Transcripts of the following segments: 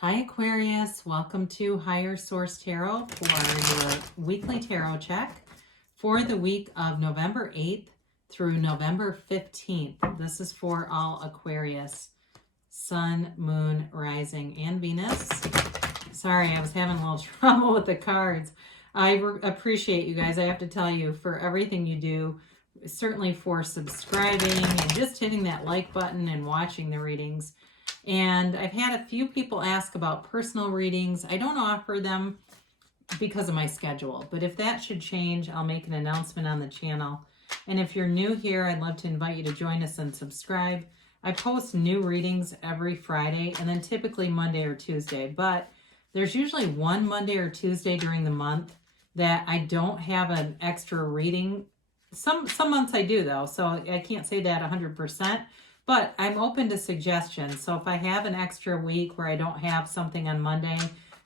Hi Aquarius, welcome to Higher Source Tarot for your weekly tarot check for the week of November 8th through November 15th. This is for all Aquarius, Sun, Moon, Rising, and Venus. Sorry, I was having a little trouble with the cards. I appreciate you guys. I have to tell you for everything you do, certainly for subscribing and just hitting that like button and watching the readings. And I've had a few people ask about personal readings. I don't offer them because of my schedule, but if that should change, I'll make an announcement on the channel. And if you're new here, I'd love to invite you to join us and subscribe. I post new readings every Friday and then typically Monday or Tuesday, but there's usually one Monday or Tuesday during the month that I don't have an extra reading. Some months I do though, so I can't say that 100%. But I'm open to suggestions. So if I have an extra week where I don't have something on Monday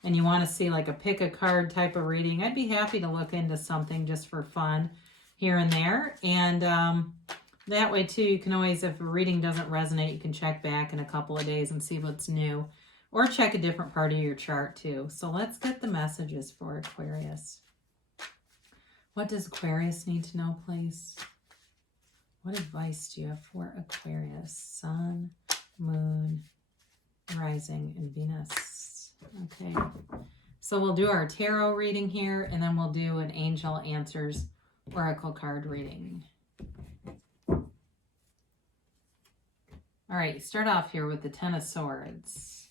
and you want to see like a pick a card type of reading, I'd be happy to look into something just for fun here and there. And that way too, you can always, if a reading doesn't resonate, you can check back in a couple of days and see what's new. Or check a different part of your chart too. So let's get the messages for Aquarius. What does Aquarius need to know, please? What advice do you have for Aquarius, Sun, Moon, Rising, and Venus? Okay, so we'll do our tarot reading here, and then we'll do an Angel Answers Oracle card reading. All right, start off here with the Ten of Swords.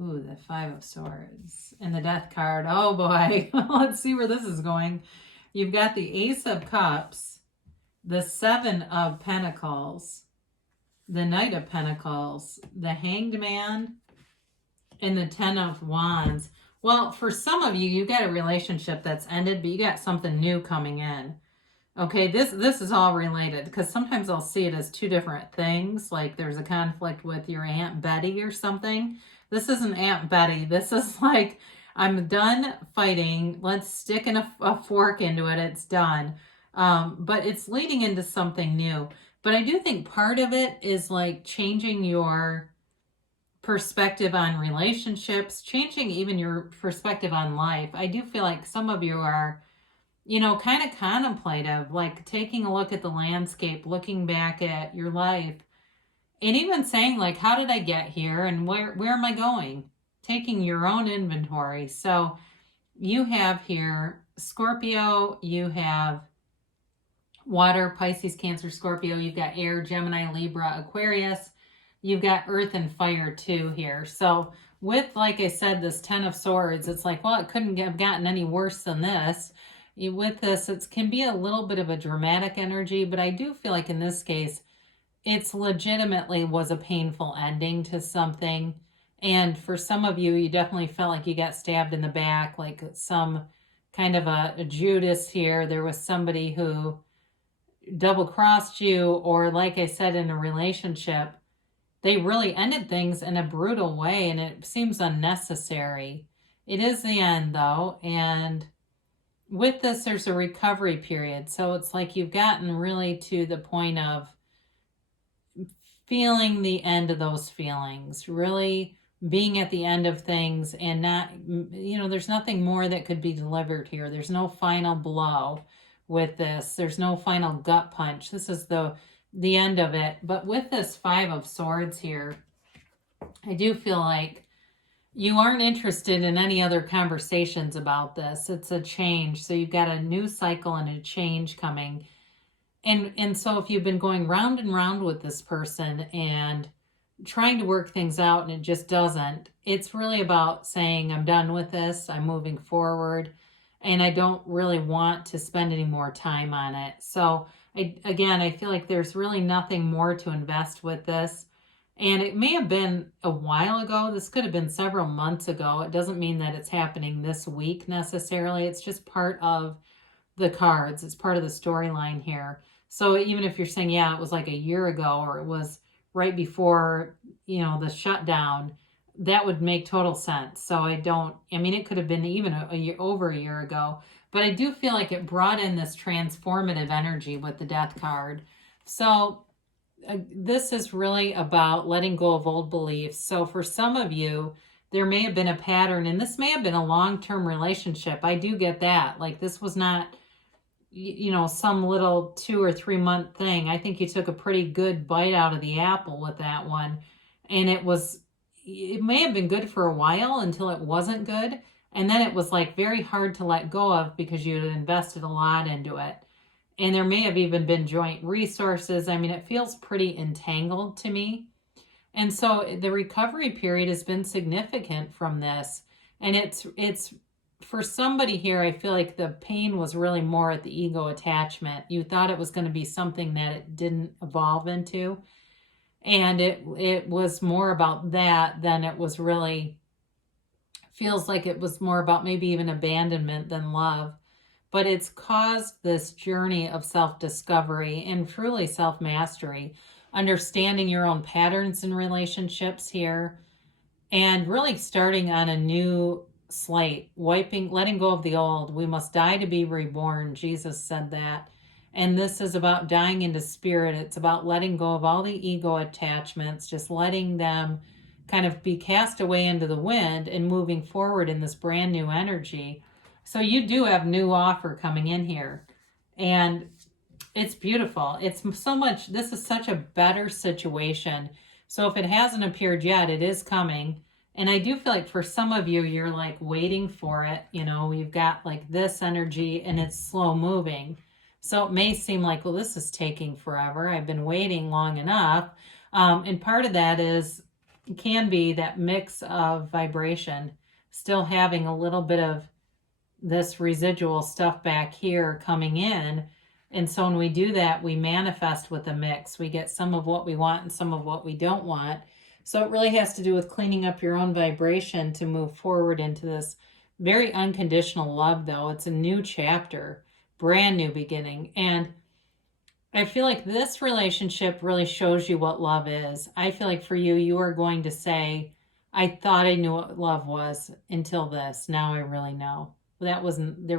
Ooh, the Five of Swords. And the Death card. Oh boy, let's see where this is going. You've got the Ace of Cups, the Seven of Pentacles, the Knight of Pentacles, the Hanged Man, and the Ten of Wands. Well, for some of you, you got a relationship that's ended, but you got something new coming in. Okay, this is all related because sometimes I'll see it as two different things. Like there's a conflict with your Aunt Betty or something. This isn't Aunt Betty. This is like, I'm done fighting. Let's stick a fork into it. It's done. But it's leading into something new. But I do think part of it is like changing your perspective on relationships, changing even your perspective on life. I do feel like some of you are, you know, kind of contemplative, like taking a look at the landscape, looking back at your life, and even saying like, how did I get here and where am I going? Taking your own inventory. So you have here Scorpio, you have Water, Pisces, Cancer, Scorpio. You've got Air, Gemini, Libra, Aquarius. You've got Earth and Fire too here. So with, like I said, this Ten of Swords, it's like, well, it couldn't have gotten any worse than this. With this, it can be a little bit of a dramatic energy, but I do feel like in this case, it's legitimately was a painful ending to something. And for some of you, you definitely felt like you got stabbed in the back, like some kind of a Judas here. There was somebody who double-crossed you, or like I said, in a relationship, they really ended things in a brutal way, and it seems unnecessary. It is the end, though, and with this, there's a recovery period. So it's like you've gotten really to the point of feeling the end of those feelings, really being at the end of things, and not, you know, there's nothing more that could be delivered here. There's no final blow with this. There's no final gut punch. This is the end of it. But with this Five of Swords here, I do feel like you aren't interested in any other conversations about this. It's a change. So you've got a new cycle and a change coming. And so if you've been going round and round with this person and trying to work things out and it just doesn't, it's really about saying, I'm done with this. I'm moving forward. And I don't really want to spend any more time on it. So I feel like there's really nothing more to invest with this. And it may have been a while ago. This could have been several months ago. It doesn't mean that it's happening this week necessarily. It's just part of the cards. It's part of the storyline here. So even if you're saying, yeah, it was like a year ago, or it was right before, you know, the shutdown, that would make total sense. So I mean, it could have been even over a year ago, but I do feel like it brought in this transformative energy with the Death card. So this is really about letting go of old beliefs. So for some of you, there may have been a pattern, and this may have been a long-term relationship. I do get that. Like, this was not, you know, some little 2 or 3 month thing. I think you took a pretty good bite out of the apple with that one. And it may have been good for a while until it wasn't good. And then it was like very hard to let go of because you had invested a lot into it. And there may have even been joint resources. I mean, it feels pretty entangled to me. And so the recovery period has been significant from this. And it's for somebody here, I feel like the pain was really more at the ego attachment. You thought it was going to be something that it didn't evolve into. And it was more about that than it was really, feels like it was more about maybe even abandonment than love. But it's caused this journey of self-discovery and truly self-mastery, understanding your own patterns in relationships here, and really starting on a new slate, letting go of the old. We must die to be reborn. Jesus said that. And this is about dying into spirit. It's about letting go of all the ego attachments, just letting them kind of be cast away into the wind and moving forward in this brand new energy. So you do have new offer coming in here. And it's beautiful. It's so much, this is such a better situation. So if it hasn't appeared yet, it is coming. And I do feel like for some of you, you're like waiting for it. You know, you've got like this energy and it's slow moving. So it may seem like, well, this is taking forever. I've been waiting long enough. And part of that can be that mix of vibration, still having a little bit of this residual stuff back here coming in. And so when we do that, we manifest with a mix. We get some of what we want and some of what we don't want. So it really has to do with cleaning up your own vibration to move forward into this very unconditional love, though. It's a new chapter, brand new beginning. And I feel like this relationship really shows you what love is. I feel like for you, you are going to say, I thought I knew what love was until this. Now I really know. There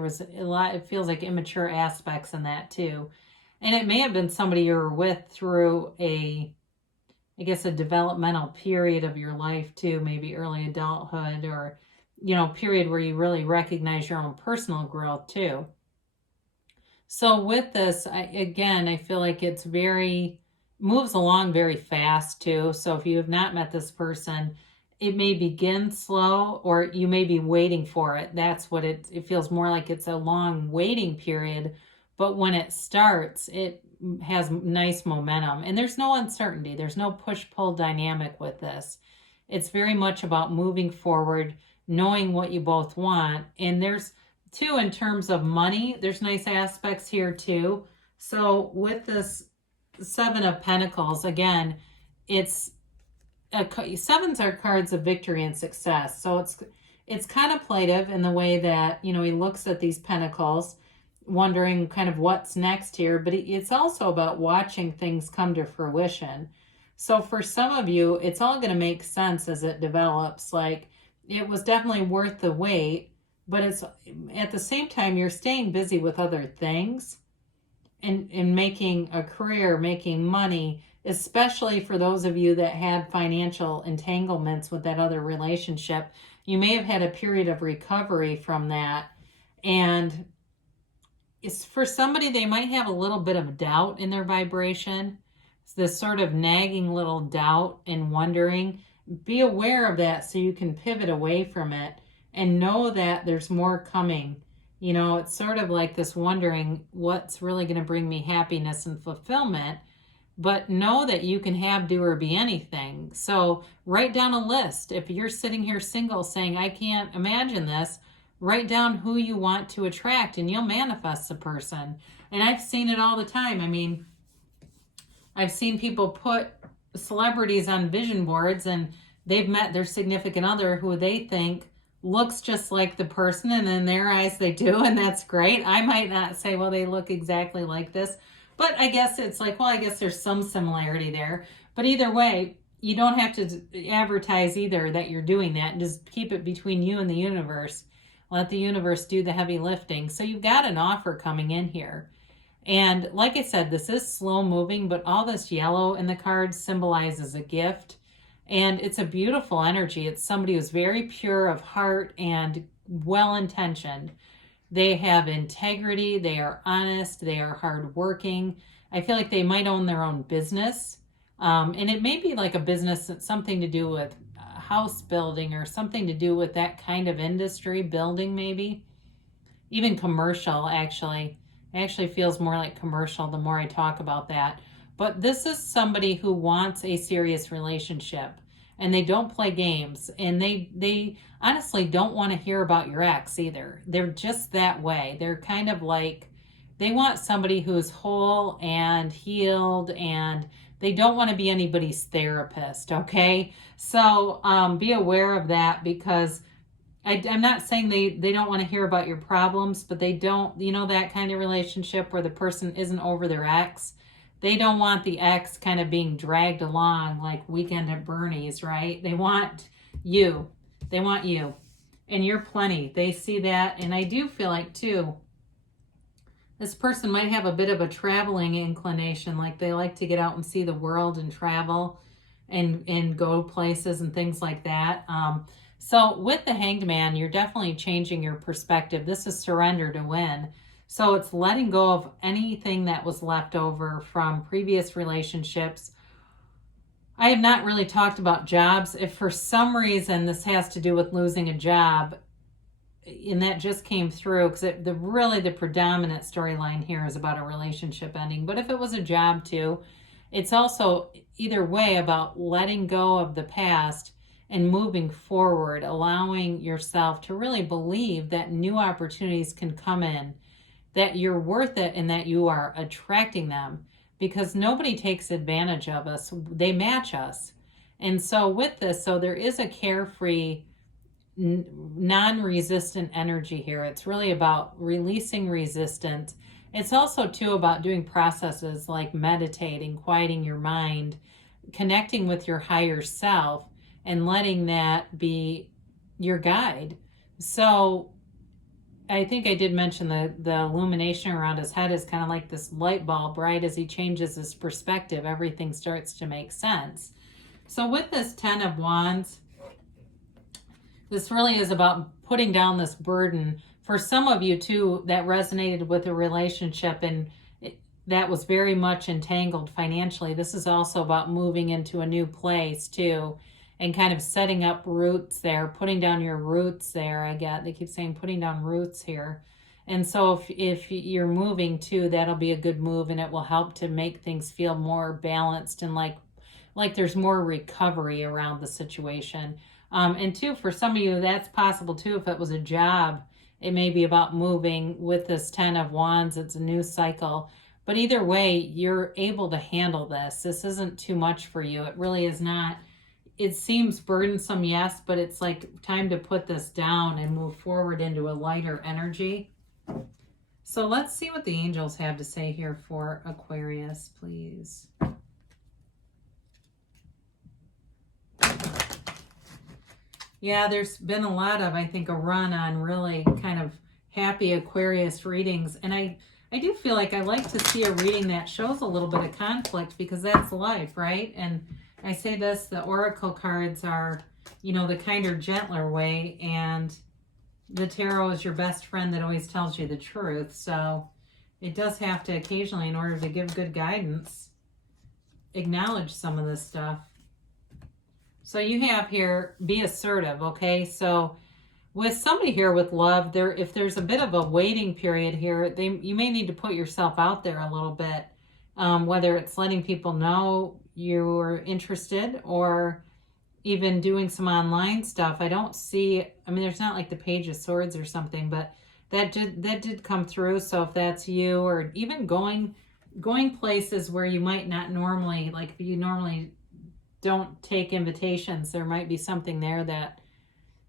was a lot, it feels like immature aspects in that too. And it may have been somebody you were with through a developmental period of your life too, maybe early adulthood, or, period where you really recognize your own personal growth too. So with this, I feel like it's moves along very fast too. So if you have not met this person, it may begin slow, or you may be waiting for it. That's what it feels more like. It's a long waiting period, but when it starts, it has nice momentum, and there's no uncertainty. There's no push-pull dynamic with this. It's very much about moving forward, knowing what you both want. And there's too, in terms of money, there's nice aspects here too. So with this Seven of Pentacles, again, sevens are cards of victory and success. So it's contemplative in the way that, he looks at these pentacles, wondering kind of what's next here, but it's also about watching things come to fruition. So for some of you, it's all going to make sense as it develops. Like, it was definitely worth the wait, but it's at the same time, you're staying busy with other things and making a career, making money, especially for those of you that had financial entanglements with that other relationship. You may have had a period of recovery from that. And it's for somebody, they might have a little bit of doubt in their vibration. It's this sort of nagging little doubt and wondering. Be aware of that so you can pivot away from it and know that there's more coming. It's sort of like this wondering what's really going to bring me happiness and fulfillment. But know that you can have, do, or be anything. So write down a list. If you're sitting here single saying, I can't imagine this, write down who you want to attract and you'll manifest the person. And I've seen it all the time. I mean, I've seen people put celebrities on vision boards and they've met their significant other who they think looks just like the person, and in their eyes they do, and that's great. I might not say, well, they look exactly like this, but I guess it's like, well, I guess there's some similarity there. But either way, you don't have to advertise either that you're doing that, and just keep it between you and the universe. Let the universe do the heavy lifting. So you've got an offer coming in here. And like I said, this is slow moving, but all this yellow in the cards symbolizes a gift. And it's a beautiful energy. It's somebody who's very pure of heart and well-intentioned. They have integrity. They are honest. They are hardworking. I feel like they might own their own business. And it may be like a business that's something to do with house building or something to do with that kind of industry, building maybe. Even commercial, actually. It actually feels more like commercial the more I talk about that. But this is somebody who wants a serious relationship, and they don't play games, and they honestly don't want to hear about your ex either. They're just that way. They're kind of like, they want somebody who's whole and healed, and they don't want to be anybody's therapist, okay? So be aware of that, because I'm not saying they don't want to hear about your problems, but they don't, that kind of relationship where the person isn't over their ex. They don't want the ex kind of being dragged along like Weekend at Bernie's, right? They want you. They want you. And you're plenty. They see that. And I do feel like, too, this person might have a bit of a traveling inclination. Like they like to get out and see the world and travel and go places and things like that. So with the Hanged Man, you're definitely changing your perspective. This is surrender to win. So it's letting go of anything that was left over from previous relationships. I have not really talked about jobs. If for some reason this has to do with losing a job, and that just came through, because the predominant storyline here is about a relationship ending. But if it was a job too, it's also either way about letting go of the past and moving forward, allowing yourself to really believe that new opportunities can come in, that you're worth it, and that you are attracting them, because nobody takes advantage of us. They match us. And so with this, there is a carefree, non-resistant energy here. It's really about releasing resistance. It's also too about doing processes like meditating, quieting your mind, connecting with your higher self, and letting that be your guide. So I think I did mention the illumination around his head is kind of like this light bulb, right? As he changes his perspective, everything starts to make sense. So with this 10 of Wands, this really is about putting down this burden. For some of you too, that resonated with a relationship and that was very much entangled financially. This is also about moving into a new place too, and kind of setting up roots there, putting down your roots there. They keep saying putting down roots here. And so if you're moving too, that'll be a good move, and it will help to make things feel more balanced and like there's more recovery around the situation. And two, for some of you, that's possible too. If it was a job, it may be about moving. With this 10 of Wands, it's a new cycle. But either way, you're able to handle this. This isn't too much for you. It really is not. It seems burdensome, yes, but it's like time to put this down and move forward into a lighter energy. So let's see what the angels have to say here for Aquarius, please. Yeah, there's been a lot of, I think, a run on really kind of happy Aquarius readings. And I do feel like I like to see a reading that shows a little bit of conflict, because that's life, right? And I say this, the oracle cards are, the kinder, gentler way, and the tarot is your best friend that always tells you the truth. So it does have to occasionally, in order to give good guidance, acknowledge some of this stuff. So you have here, be assertive, okay? So with somebody here with love, if there's a bit of a waiting period here, you may need to put yourself out there a little bit, whether it's letting people know you're interested or even doing some online stuff. I don't see, there's not like the Page of Swords or something, but that did come through. So if that's you, or even going places where you might not normally, like if you normally don't take invitations, there might be something there that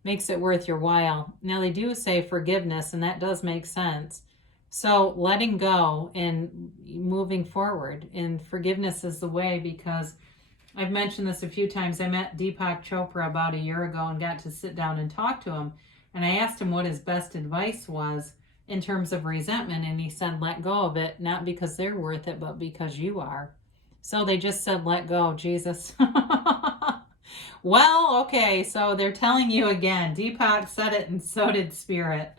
makes it worth your while. Now they do say forgiveness, and that does make sense. So letting go and moving forward, and forgiveness is the way, because I've mentioned this a few times. I met Deepak Chopra about a year ago and got to sit down and talk to him. And I asked him what his best advice was in terms of resentment. And he said, let go of it, not because they're worth it, but because you are. So they just said, let go, Jesus. Well, okay, so they're telling you again. Deepak said it and so did Spirit.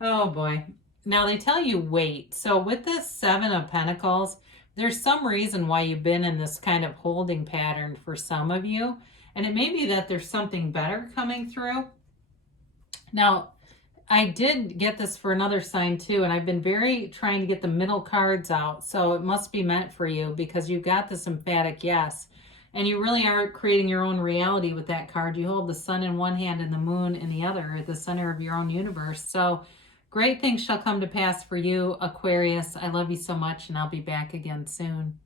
Oh boy. Now they tell you wait. So with this Seven of Pentacles, there's some reason why you've been in this kind of holding pattern for some of you. And it may be that there's something better coming through. Now, I did get this for another sign too, and I've been trying to get the middle cards out. So it must be meant for you because you've got this emphatic yes. And you really are creating your own reality with that card. You hold the sun in one hand and the moon in the other at the center of your own universe. So great things shall come to pass for you, Aquarius. I love you so much, and I'll be back again soon.